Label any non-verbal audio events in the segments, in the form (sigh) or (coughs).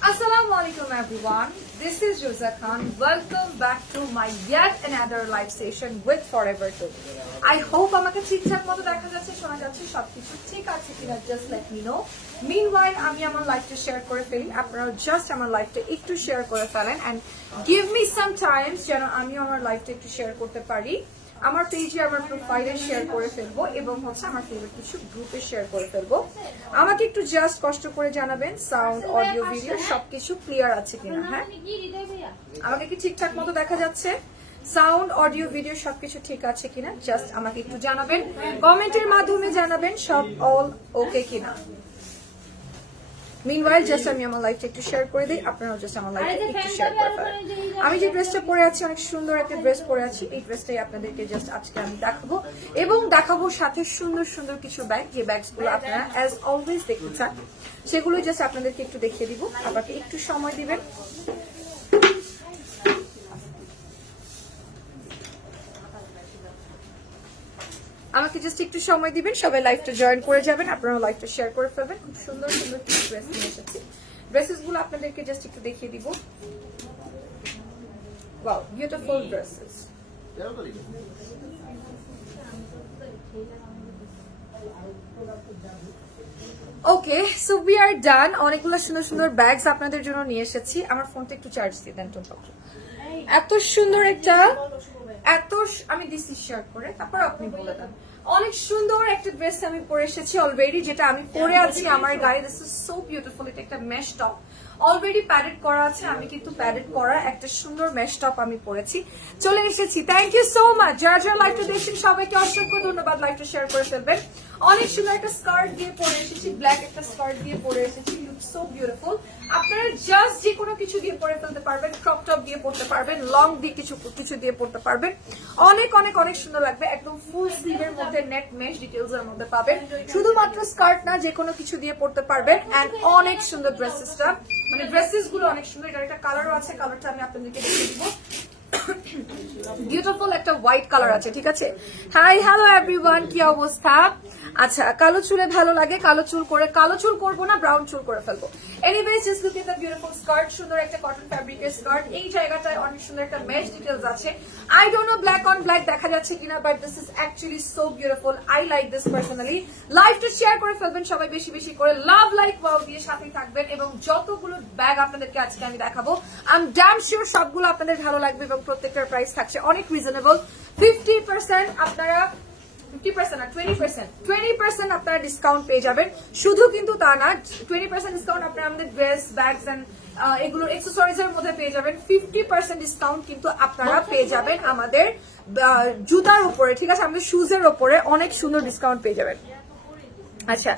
Assalamu alaikum, everyone. This is Rosa Khan. Welcome back to my yet another live session with Forever Two. I hope আমাকে ঠিকঠাক মতো দেখা যাচ্ছে, শোনা যাচ্ছে, সবকিছু ঠিক আছে কিনা just let me know meanwhile আমি আমার লাইফটা শেয়ার করে ফেলি আপনারা জাস্ট আমার লাইফটা একটু শেয়ার করে ফেলেন and give me some times যেন আমি আমার লাইফটা একটু শেয়ার করতে পারি আমার পেজে আমার প্রোফাইলে শেয়ার করে ফেলব এবং হচ্ছে আমার ফেভারিট কিছু গ্রুপে শেয়ার করে ফেলব। আমাকে একটু জাস্ট কষ্ট করে জানাবেন সাউন্ড অডিও ভিডিও সবকিছু ক্লিয়ার আছে কিনা হ্যাঁ? আমাকে কি ঠিকঠাক মতো দেখা যাচ্ছে? সাউন্ড অডিও ভিডিও সবকিছু ঠিক আছে কিনা? জাস্ট আমাকে একটু জানাবেন। কমেন্টের মাধ্যমে জানাবেন সব অল ওকে কিনা। মিনওয়াইল জাস্ট আমি আমার লাইফটা একটু শেয়ার করে দিই আপনারাও জাস্ট আমার লাইফটা একটু শেয়ার করে ফেলেন। আমি যে ড্রেসটা পরে আছি অনেক সুন্দর একটা ড্রেস পরে আছি এই ড্রেসটাই আপনাদেরকে জাস্ট আজকে আমি দেখাবো। এবং দেখাবো সাথে সুন্দর সুন্দর কিছু ব্যাগ যে ব্যাগসগুলো আপনারা অ্যাজ অলওয়েজ দেখতে চান সেগুলো জাস্ট আপনাদেরকে একটু দেখিয়ে দিব। আমাকে একটু সময় দিবেন। আমাকে জাস্ট একটু সময় দিবেন, সবাই লাইফটা জয়েন করে যাবেন আপনারা লাইফটা শেয়ার করে ফেলবেন। খুব সুন্দর সুন্দর কিছু ড্রেস নিয়ে এসেছি। ড্রেসেসগুলো আপনাদেরকে জাস্ট একটু দেখিয়ে দিব। Wow beautiful dresses okay so we are done অনেকগুলো সুন্দর সুন্দর ব্যাগস আপনাদের জন্য নিয়ে এসেছি। আমার ফোনটা একটু চার্জ দিয়ে দেন টোন এত সুন্দর একটা দিছি শেয়ার করে তারপর আপনি বলে দেন। অনেক সুন্দর একটা ড্রেস আমি পরে এসেছি অলরেডি যেটা আমি পরে আছি আমার গায়ে। দিস ইজ সো বিউটিফুল এটা একটা মেশ টপ অলরেডি প্যাডেড করা আছে আমি কিন্তু প্যাডেড করা একটা সুন্দর মেশ টপ আমি পরেছি। চলে এসেছি। থ্যাংক ইউ সো মাচ যারা যারা লাইভটা দেখছেন সবাইকে অসংখ্য ধন্যবাদ লাইভটা শেয়ার করে ফেলবেন। অনেক সুন্দর একটা স্কার্ট দিয়ে পরে এসেছি ব্ল্যাক একটা স্কার্ট দিয়ে পরে এসেছি। লুক সো বিউটিফুল আপনারা জাস্ট যে কোনো কিছু দিয়ে পরে ফেলতে পারবেন ক্রপ টপ দিয়ে পড়তে পারবেন লং দিয়ে কিছু কিছু দিয়ে পড়তে পারবেন। অনেক অনেক অনেক সুন্দর লাগবে। একদম ফুল স্লিভের মধ্যে নেট মেশ ডিটেলস এর মধ্যে পাবেন। শুধুমাত্র স্কার্ট না যে কোনো কিছু দিয়ে পড়তে পারবেন। এন্ড অনেক সুন্দর ড্রেসেসটা মানে ড্রেসেসগুলো অনেক সুন্দর। এটার একটা কালারও আছে। কালারটা আমি আপনাদেরকে দেখিয়ে দিব। (coughs) বিউটিফুল একটা হোয়াইট কালার আছে, ঠিক আছে? হাই হ্যালো এভরিওয়ান কি অবস্থা? আচ্ছা কালো চুলে ভালো লাগে, কালো চুল করে, কালো চুল করব না ব্রাউন চুল করে ফেলব। Anyways just look at the beautiful skirt সুন্দর একটা কটন ফ্যাব্রিকের স্কার্ট এই জায়গাটায় অনেক সুন্দর একটা মেশ ডিটেলস আছে। I don't know black on black দেখা যাচ্ছে কিনা but this is actually so beautiful I like this personally লাইভটা শেয়ার করে ফেলবেন সবাই বেশি বেশি করে। লাভ লাইক ওয়াও দিয়ে সাথে থাকবেন এবং যতগুলো ব্যাগ আপনাদেরকে আজকে আমি দেখাবো আম ড্যাম শিওর সবগুলো আপনাদের ভালো লাগবে এবং প্রত্যেকটার প্রাইস থাকছে অনেক রিজনেবল ফিফটি পার্সেন্ট আপনারা ফিফটি পার্সেন্ট আর টোয়েন্টি পার্সেন্ট টোয়েন্টি পার্সেন্ট আপনারা ডিসকাউন্ট পেয়ে যাবেন। শুধু কিন্তু তা না টোয়েন্টি পার্সেন্ট ডিসকাউন্ট আপনারা আমাদের ড্রেস ব্যাগস অ্যান্ড এগুলো এক্সেসরিজের মধ্যে পেয়ে যাবেন। ফিফটি পার্সেন্ট ডিসকাউন্ট কিন্তু আপনারা পেয়ে যাবেন আমাদের জুতার উপরে ঠিক আছে? আমাদের শুজ এর উপরে অনেক সুন্দর ডিসকাউন্ট পেয়ে যাবেন। আচ্ছা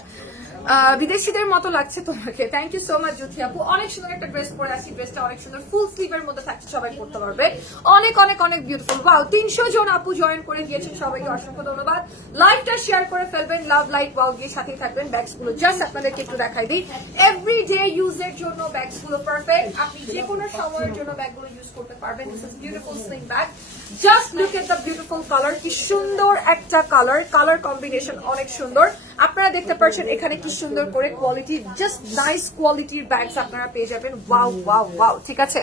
বিদেশিদের মতো লাগছে তোমাকে। Thank you so much Jyoti আপু। অনেক সুন্দর একটা ড্রেস পরে আছি। ড্রেসটা অনেক সুন্দর। ফুল স্লিভের মধ্যে থাকছে, সবাই পড়তে পারবে। অনেক অনেক অনেক বিউটিফুল ওয়াও তিনশো জন আপু জয়েন করে গিয়েছেন সবাইকে অসংখ্য ধন্যবাদ। লাইভটা শেয়ার করে ফেলবেন। লাভ লাইট ওয়াও গিয়ে সাথেই থাকবেন। ব্যাগসগুলো জাস্ট আপনাদেরকে একটু দেখাই দিই। এভরি ডে ইউজের জন্য ব্যাগসগুলো পারফেক্ট আপনি যে কোনো সময়ের জন্য ব্যাগগুলো ইউজ করতে পারবেন। This is beautiful sling bag just look at the beautiful colour কি সুন্দর একটা কালার কালার কম্বিনেশন অনেক সুন্দর। আপনারা দেখতে পাচ্ছেন এখানে কি সুন্দর করে কোয়ালিটি জাস্ট নাইস কোয়ালিটির ব্যাগস আপনারা পেয়ে যাবেন। ওয়াও ওয়াও ওয়াও ঠিক আছে?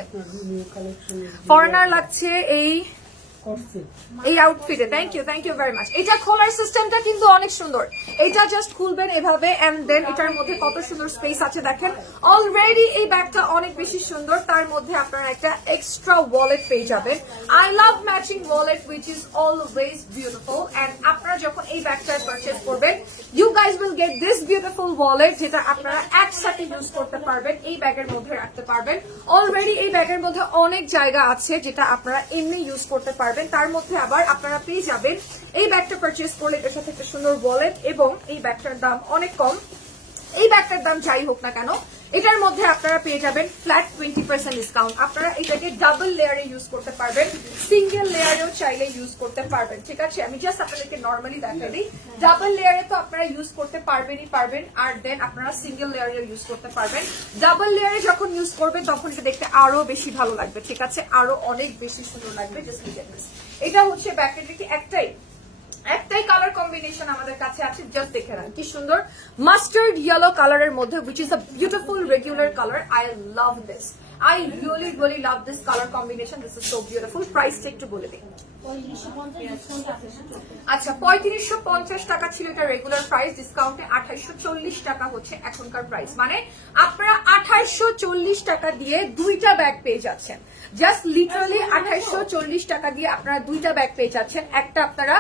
ফরেনার লাগছে এই এই আউটফিটে thank you thank you very much এটা খোলার সিস্টেমটা কিন্তু অনেক সুন্দর। এটা জাস্ট খুলবেন এভাবে এন্ড দেন এটার মধ্যে কত সুন্দর স্পেস আছে দেখেন। অলরেডি এই ব্যাগটা অনেক বেশি সুন্দর। তার মধ্যে আপনারা একটা এক্সট্রা ওয়ালেট পেয়ে যাবেন। I love matching wallet which is always beautiful and আপনারা যখন এই ব্যাগটা পারচেস করবেন you guys will get this beautiful wallet যেটা আপনারা একসাথে ইউজ করতে পারবেন, এই ব্যাগের মধ্যে রাখতে পারবেন। অলরেডি এই ব্যাগের মধ্যে অনেক জায়গা আছে যেটা আপনারা এমনি ইউজ করতে পারবেন। তার মধ্যে আবার আপনারা পেয়ে যাবেন এই ব্যাগটা পারচেস করলে এটার সাথে একটা সুন্দর ওয়ালেট এবং এই ব্যাগটার দাম অনেক কম। এই ব্যাগটার দাম যাই হোক না কেন এটার মধ্যে আপনারা পেয়ে যাবেন ফ্ল্যাট টোয়েন্টি পার্সেন্ট ডিসকাউন্ট আপনারা এটাকে ডাবল লেয়ারে ইউজ করতে পারবেন। সিঙ্গেল লেয়ারেও চাইলে ইউজ করতে পারবেন। ঠিক আছে? আমি জাস্ট আপনাদেরকে নর্মালি দেখাই দিই। ডাবল লেয়ারে তো আপনারা ইউজ করতে পারবেনই পারবেন। আর দেন আপনারা সিঙ্গেল লেয়ারেও ইউজ করতে পারবেন। ডাবল লেয়ারে যখন ইউজ করবেন, তখন এটা দেখতে আরও বেশি ভালো লাগবে। ঠিক আছে? আরও অনেক বেশি সুন্দর লাগবে। জাস্ট এটা হচ্ছে ব্যাকেটে কি? একটাই। একটাই কালার কম্বিনেশন আমাদের কাছে আছে জাস্ট দেখে নেন কি সুন্দর? মাস্টার্ড ইয়েলো কালারের মধ্যে which is a beautiful regular colour I love this I really really love this colour combination this is so beautiful প্রাইসটা একটু বলে দিন আচ্ছা পঁয়ত্রিশশো পঞ্চাশ টাকা ছিল এটা রেগুলার প্রাইস ডিসকাউন্টে আঠাইশো চল্লিশ টাকা হচ্ছে এখনকার প্রাইস মানে আপনারা আঠাইশো চল্লিশ টাকা দিয়ে দুইটা ব্যাগ পেয়ে যাচ্ছেন। জাস্ট লিটারালি আঠাইশো চল্লিশ টাকা দিয়ে আপনারা দুইটা ব্যাগ পেয়ে যাচ্ছেন। একটা আপনারা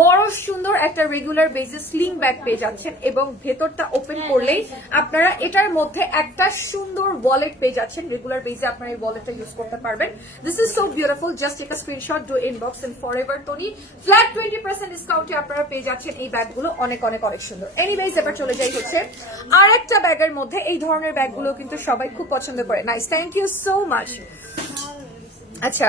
বড় সুন্দর একটা রেগুলার বেজে স্লিং ব্যাগ পেয়ে যাচ্ছেন এবং ভেতরটা ওপেন করলেই আপনারা এটার মধ্যে একটা সুন্দর ওয়ালেট পেয়ে যাচ্ছেন। রেগুলার বেজে আপনারা এই ওয়ালেটটা ইউজ করতে পারবেন। This is so beautiful just একটা screenshot do inbox and for ever Tony flat twenty percent ডিসকাউন্টে আপনারা পেয়ে যাচ্ছেন এই ব্যাগগুলো। অনেক অনেক অনেক সুন্দর। এনিওয়েজ এবার চলে যাই হচ্ছে আর একটা ব্যাগের মধ্যে। এই ধরনের ব্যাগগুলো কিন্তু সবাই খুব পছন্দ করে। Nice thank you so much আচ্ছা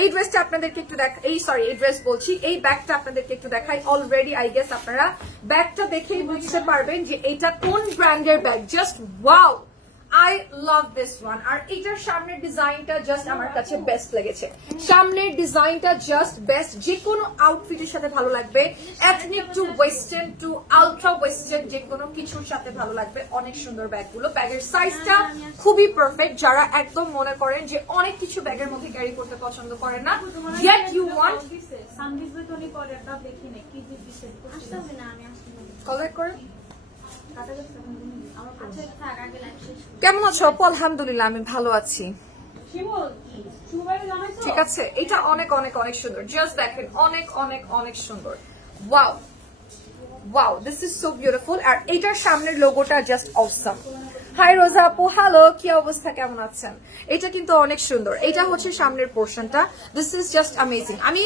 এই ড্রেসটা আপনাদেরকে একটু দেখ এই সরি এই ড্রেস বলছি। এই ব্যাগটা আপনাদেরকে একটু দেখাই। অলরেডি আই গেস আপনারা ব্যাগটা দেখেই বুঝতে পারবেন যে এটা কোন ব্র্যান্ডের bag just wow I love this one আর এটার সামনের ডিজাইনটা জাস্ট আমার কাছে বেস্ট লেগেছে। সামনের ডিজাইনটা জাস্ট বেস্ট যে কোনো আউটফিটের সাথে ভালো লাগবে। Ethnic to western to ultra western যে কোনো কিছুর সাথে ভালো লাগবে। অনেক সুন্দর ব্যাগগুলো। ব্যাগের সাইজটা খুবই পারফেক্ট যারা একদম মনে করেন যে অনেক কিছু ব্যাগের মধ্যে ক্যারি করতে পছন্দ করেন না গেট ইউ ওয়ান্ট সানভিজ বেতনি পরে একটা দেখি না কি যে দিছে কালেক্ট করে? কেমন আছো আপু? আলহামদুলিল্লাহ, আমি ভালো আছি। ঠিক আছে? এটা অনেক অনেক অনেক সুন্দর। জাস্ট দেখেন, অনেক অনেক অনেক সুন্দর। Wow wow this is so beautiful আর এটার সামনের লোগোটা জাস্ট অসম হাই রোজা আপু হ্যালো কি অবস্থা? কেমন আছেন? এটা কিন্তু অনেক সুন্দর। এটা হচ্ছে সামনের পোর্শনটা দিস ইজ জাস্ট অ্যামেজিং আমি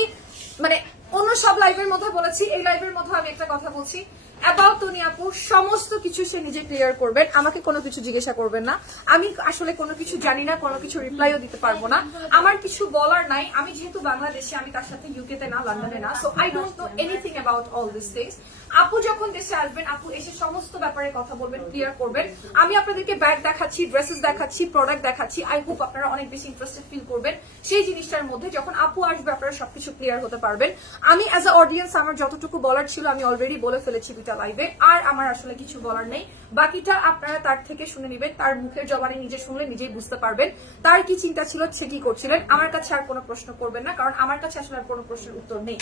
মানে অন্য সব লাইভের মধ্যে বলেছি, এই লাইভের মধ্যে আমি একটা কথা বলছি। অ্যাবাউট উনি আপু, সমস্ত কিছু সে নিজে ক্লিয়ার করবেন। আমাকে কোনো কিছু জিজ্ঞাসা করবেন না। আমি আসলে কোনো কিছু জানি না, কোনো কিছু রিপ্লাইও দিতে পারব না। আমার কিছু বলার নাই। আমি যেহেতু বাংলাদেশে, আমি তার সাথে ইউকেতে না লন্ডনে না। So I don't know anything about all this things আপু যখন দেশে আসবেন, আপু এসে সমস্ত ব্যাপারে কথা বলবেন ক্লিয়ার করবেন। আমি আপনাদেরকে ব্যাগ দেখাচ্ছি ড্রেসেস দেখাচ্ছি প্রোডাক্ট দেখাচ্ছি। আই হোপ আপনারা অনেক বেশি ইন্টারেস্টেড ফিল করবেন সেই জিনিসটার মধ্যে। যখন আপু আসবে, আপনারা সবকিছু ক্লিয়ার হতে পারবেন। আমি অ্যাজ আ অডিয়েন্স আমার যতটুকু বলার ছিল, আমি অলরেডি বলে ফেলেছি দুটা লাইভে আর আমার আসলে কিছু বলার নেই। বাকিটা আপনারা তার থেকে শুনে নেবেন, তার মুখের জবানে নিজে শুনলে নিজেই বুঝতে পারবেন। তার কি চিন্তা ছিল, সে কি করছিলেন? আমার কাছে আর কোনো প্রশ্ন করবেন না, কারণ আমার কাছে আসলে আর কোনো প্রশ্নের উত্তর নেই।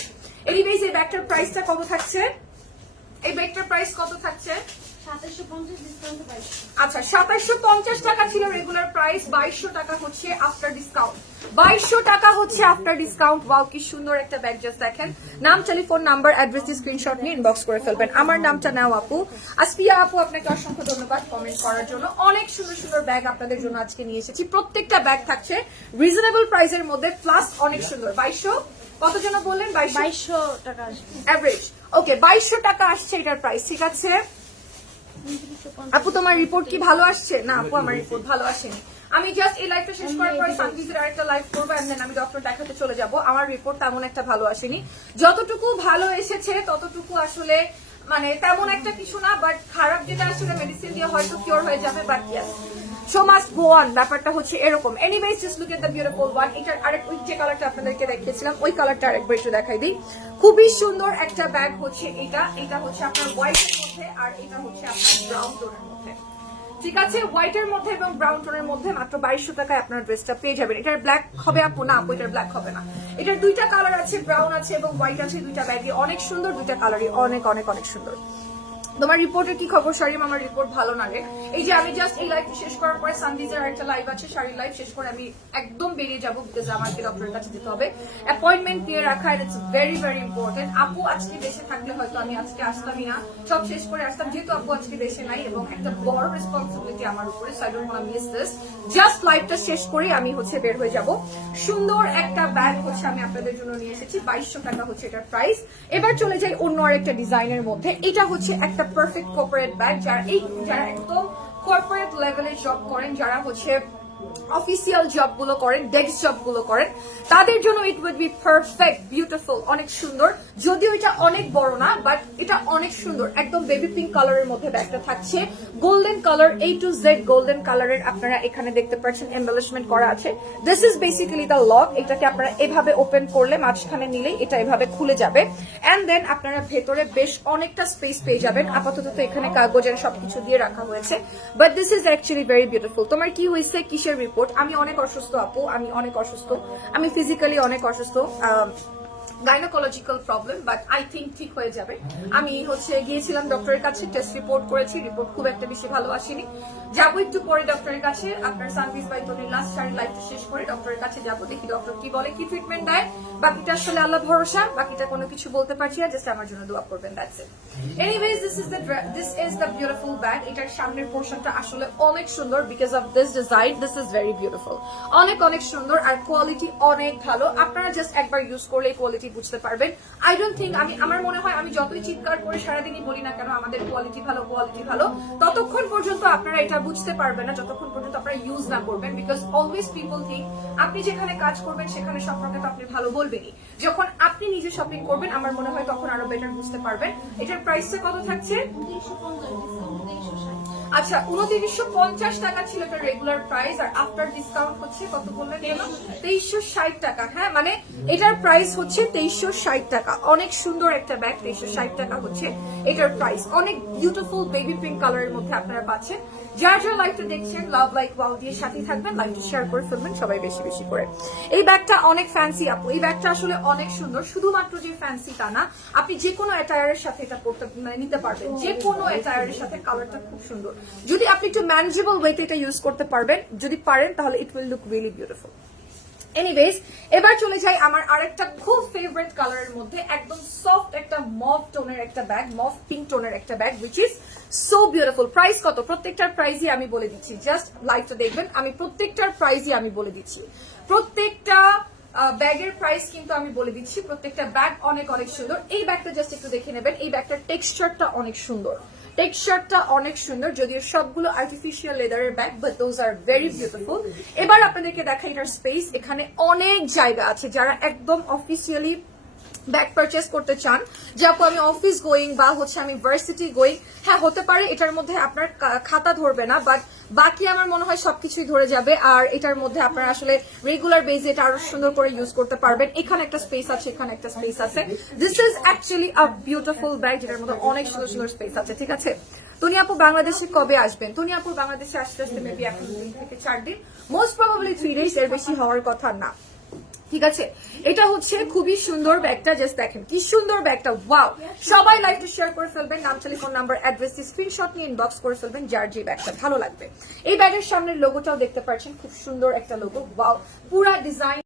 এনিওয়েজ এই ব্যাগটার প্রাইসটা কত থাকছে? এই ব্যাগটার প্রাইস কত থাকছে? আচ্ছা সাতাশশো পঞ্চাশ টাকা ছিল রেগুলার প্রাইস বাইশশো টাকা হচ্ছে আফটার ডিসকাউন্ট বাইশশো টাকা হচ্ছে আফটার ডিসকাউন্ট ওয়াও কি সুন্দর একটা ব্যাগ জাস্ট দেখেন। নাম টেলিফোন নাম্বার অ্যাড্রেস স্ক্রিনশট নিয়ে ইনবক্স করে ফেলবেন। আমার নামটা নাও আপু। আসফিয়া আপু আপনাকে অসংখ্য ধন্যবাদ কমেন্ট করার জন্য। অনেক সুন্দর সুন্দর ব্যাগ আপনাদের জন্য আজকে নিয়ে এসেছি। প্রত্যেকটা ব্যাগ থাকছে রিজনেবল প্রাইসের মধ্যে প্লাস অনেক সুন্দর। বাইশশো কত জন বললেন? বাইশশো? টাকা অ্যাভারেজ ওকে বাইশশো টাকা আসছে এটার প্রাইস ঠিক আছে? আপু, তোমার রিপোর্ট কি ভালো আসছে? না, আপু, আমার রিপোর্ট ভালো আসেনি। আমি জাস্ট এই লাইফটা শেষ করার পরে সানভিজের আরেকটা লাইভ করব আমি ডক্টর দেখাতে চলে যাব। আমার রিপোর্ট তেমন একটা ভালো আসেনি। যতটুকু ভালো এসেছে, ততটুকু আসলে মানে তেমন একটা কিছু না বাট খারাপ যেটা আসলে মেডিসিন দিয়ে হয়তো কিওর হয়ে যাবে but yes show must go on ব্যাপারটা হচ্ছে এরকম। Anyways just look at the beautiful one এটার আরেক ওই যে কালারটা আপনাদেরকে দেখিয়েছিলাম, ওই কালারটা আরেকবার একটু দেখাই দিই। খুবই সুন্দর একটা ব্যাগ হচ্ছে এটা। এটা হচ্ছে আপনার হোয়াইটের মধ্যে আর এটা হচ্ছে আপনার ব্রাউন টোনের মধ্যে। ঠিক আছে? হোয়াইটের মধ্যে এবং ব্রাউন টোনের মধ্যে মাত্র বাইশশো টাকায় আপনার ড্রেসটা পেয়ে যাবেন। এটার ব্ল্যাক হবে আপু? না আপু, এটার ব্ল্যাক হবে না। এটার দুইটা কালার আছে ব্রাউন আছে এবং হোয়াইট আছে, দুইটা ব্যাগই অনেক সুন্দর দুইটা কালারই অনেক অনেক অনেক সুন্দর। তোমার রিপোর্টের কি খবর? শারিম আমার রিপোর্ট ভালো না রে। এই যে আমি জাস্ট এই লাইভটি শেষ করার পরে সানভিজের একটা লাইভ আছে শাড়ির লাইভ শেষ করে আমি একদম বেরিয়ে যাব বিকজ আমাকে ডক্টরের কাছে যেতে হবে। অ্যাপয়েন্টমেন্ট নিয়ে রাখা ইটস ভেরি ভেরি ইম্পর্টেন্ট আপু আজকে দেশে থাকলে হয়তো আমি আজকে আসতামই না। সব শেষ করে আসতাম, যেহেতু আপু আজকে দেশে নাই এবং একটা বড় রেসপন্সিবিলিটি আমার উপরে so I don't want miss this just লাইভটা শেষ করে আমি হচ্ছে বের হয়ে যাব। সুন্দর একটা ব্যাগ হচ্ছে আমি আপনাদের জন্য নিয়ে এসেছি, বাইশশো টাকা হচ্ছে এটার প্রাইস এবার চলে যাই অন্য আরেকটা ডিজাইনের মধ্যে। এটা হচ্ছে একটা পারফেক্ট কর্পোরেট ব্যাগ যারা এই যারা একদম কর্পোরেট লেভেলে জব করেন যারা হচ্ছে অফিসিয়াল জবগুলো করেন ডেস্ক জবগুলো করেন, তাদের জন্য it would be perfect beautiful অনেক সুন্দর। যদিও এটা অনেক বড় না বাট এটা অনেক সুন্দর। একদম বেবি পিঙ্ক কালারের মধ্যে ব্যাগটা থাকছে। গোল্ডেন কালার এই টু জেড গোল্ডেন কালারের আপনারা এখানে দেখতে পাচ্ছেন এম্বেলিশমেন্ট করা আছে। This is basically the lock এটাকে আপনারা এভাবে ওপেন করলে মাঝখানে নিলেই এটা এভাবে খুলে যাবে। এন্ড দেন আপনারা ভেতরে বেশ অনেকটা স্পেস পেয়ে যাবেন। আপাতত তো এখানে কাগজের সবকিছু দিয়ে রাখা হয়েছে। But this is actually very beautiful তোমার কি হয়েছে? কিসের রিপোর্ট আমি অনেক অসুস্থ আপু। আমি অনেক অসুস্থ। আমি ফিজিক্যালি অনেক অসুস্থ। Gynaecological problem but I think ঠিক হয়ে যাবে। আমি হচ্ছে গিয়েছিলাম ডক্টরের কাছে টেস্ট রিপোর্ট করেছি রিপোর্ট খুব একটা বেশি ভালো আসেনি। যাব একটু পরে ডক্টরের কাছে, আপনার সার্ভিস বাই তোর লাস্ট শাড়ি লাইফটা শেষ করে ডক্টরের কাছে যাব, দেখি ডক্টর কি বলে, কি ট্রিটমেন্ট দেয়। বাকিটা আসলে আল্লাহ ভরসা, বাকিটা কোনো কিছু বলতে পারছি না জাস্ট আমার জন্য দোয়া করবেন that's anyways this is the this is the beautiful bag এটার সামনের পোর্শনটা আসলে অনেক সুন্দর because of this design this is very beautiful অনেক অনেক সুন্দর আর কোয়ালিটি অনেক ভালো। আপনারা জাস্ট একবার ইউজ করলে কোয়ালিটি বুঝতে পারবেন। আই ডোন্ট থিঙ্ক আমি, আমার মনে হয় আমি যতই চিৎকার করে সারাদিনই বলি না কেন, আমাদের কোয়ালিটি ভালো কোয়ালিটি ভালো, ততক্ষণ পর্যন্ত আপনারা এটা বুঝতে পারবেন না, যতক্ষণ পর্যন্ত আপনারা ইউজ না করবেন বিকজ অলওয়েজ পিপল থিঙ্ক আপনি যেখানে কাজ করবেন, সেখানে সম্পর্কে তো আপনি ভালো বলবেনই। যখন আপনি নিজে শপিং করবেন, আমার মনে হয় তখন আরও বেটার বুঝতে পারবেন। এটার প্রাইসটা কত থাকছে? আচ্ছা উনত্রিশশো পঞ্চাশ টাকা ছিল এটা রেগুলার প্রাইস আর আফটার ডিসকাউন্ট হচ্ছে কত বললেন যেন? তেইশশো ষাট। টাকা। হ্যাঁ মানে এটার প্রাইস হচ্ছে তেইশশো ষাট টাকা। অনেক সুন্দর একটা ব্যাগ তেইশশো ষাট টাকা হচ্ছে এটার প্রাইস অনেক বিউটিফুল বেবি পিঙ্ক কালারের মধ্যে আপনারা পাচ্ছেন। যার যার লাইফটা দেখছেন লাভ লাইক ওয়াও দিয়ে সাথে থাকবেন লাইফটা শেয়ার করে ফেলবেন সবাই বেশি বেশি করে। এই ব্যাগটা অনেক ফ্যান্সি আপু এই ব্যাগটা আসলে অনেক সুন্দর। শুধুমাত্র যে ফ্যান্সি তা না আপনি যে কোনো অ্যাটায়ারের সাথে এটা পড়তে মানে নিতে পারবেন। যে কোনো অ্যাটায়ারের সাথে কালারটা খুব সুন্দর। যদি আপনি একটু ম্যানেজেবল ওয়েতে এটা ইউজ করতে পারবেন, যদি পারেন, তাহলে it will look really beautiful anyways এবার চলে যাই আমার আরেকটা খুব ফেভারিট কালারের মধ্যে, একদম সফট একটা মফ টোনের একটা ব্যাগ মফ পিঙ্ক টোনের একটা bag which is so beautiful price কত? প্রত্যেকটার প্রাইসই আমি বলে দিচ্ছি। জাস্ট লাইভটা দেখবেন, আমি প্রত্যেকটার প্রাইসই আমি বলে দিচ্ছি। প্রত্যেকটা ব্যাগের প্রাইস কিন্তু আমি বলে দিচ্ছি। প্রত্যেকটা ব্যাগ অনেক অনেক সুন্দর। এই ব্যাগটা জাস্ট একটু দেখে নেবেন। এই ব্যাগটার টেক্সচারটা অনেক সুন্দর। টেক্সচারটা অনেক সুন্দর, যদিও সবগুলো আর্টিফিশিয়াল লেদারের bag but those are very beautiful এবার আপনাদেরকে দেখাই এটার স্পেস এখানে অনেক জায়গা আছে যারা একদম অফিসিয়ালি ব্যাগ পারচেস করতে চান, যে আপু আমি অফিস গোয়িং বা হচ্ছে আমি ভার্সিটি গোয়িং হ্যাঁ হতে পারে, এটার মধ্যে আপনার খাতা ধরবে না বাট বাকি আমার মনে হয় সবকিছুই ধরে যাবে, আর এটার মধ্যে আপনারা আসলে রেগুলার বেজে এটা আরও সুন্দর করে ইউজ করতে পারবেন। এখানে একটা স্পেস আছে, এখানে একটা স্পেস আছে। This is actually a beautiful bag যেটার মধ্যে অনেক সুন্দর সুন্দর স্পেস আছে, ঠিক আছে? তুমি আপু, বাংলাদেশে কবে আসবেন? তুমি আপু, বাংলাদেশে আসতে আসতে মেবি এখন দুই থেকে চার দিন। মোস্ট প্রবাবলি থ্রি ডেজ এর বেশি হওয়ার কথা না। ঠিক আছে? এটা হচ্ছে খুবই সুন্দর ব্যাগটা জাস্ট দেখেন, কি সুন্দর ব্যাগটা ওয়াও সবাই লাইভটা শেয়ার করে ফেলবেন, নাম টেলিফোন নাম্বার অ্যাড্রেস স্ক্রিনশট নিয়ে ইনবক্স করে ফেলবেন, যার যে ব্যাগটা ভালো লাগবে। এই ব্যাগের সামনের লোগোটাও দেখতে পাচ্ছেন, খুব সুন্দর একটা লোগো ওয়াও পুরা ডিজাইন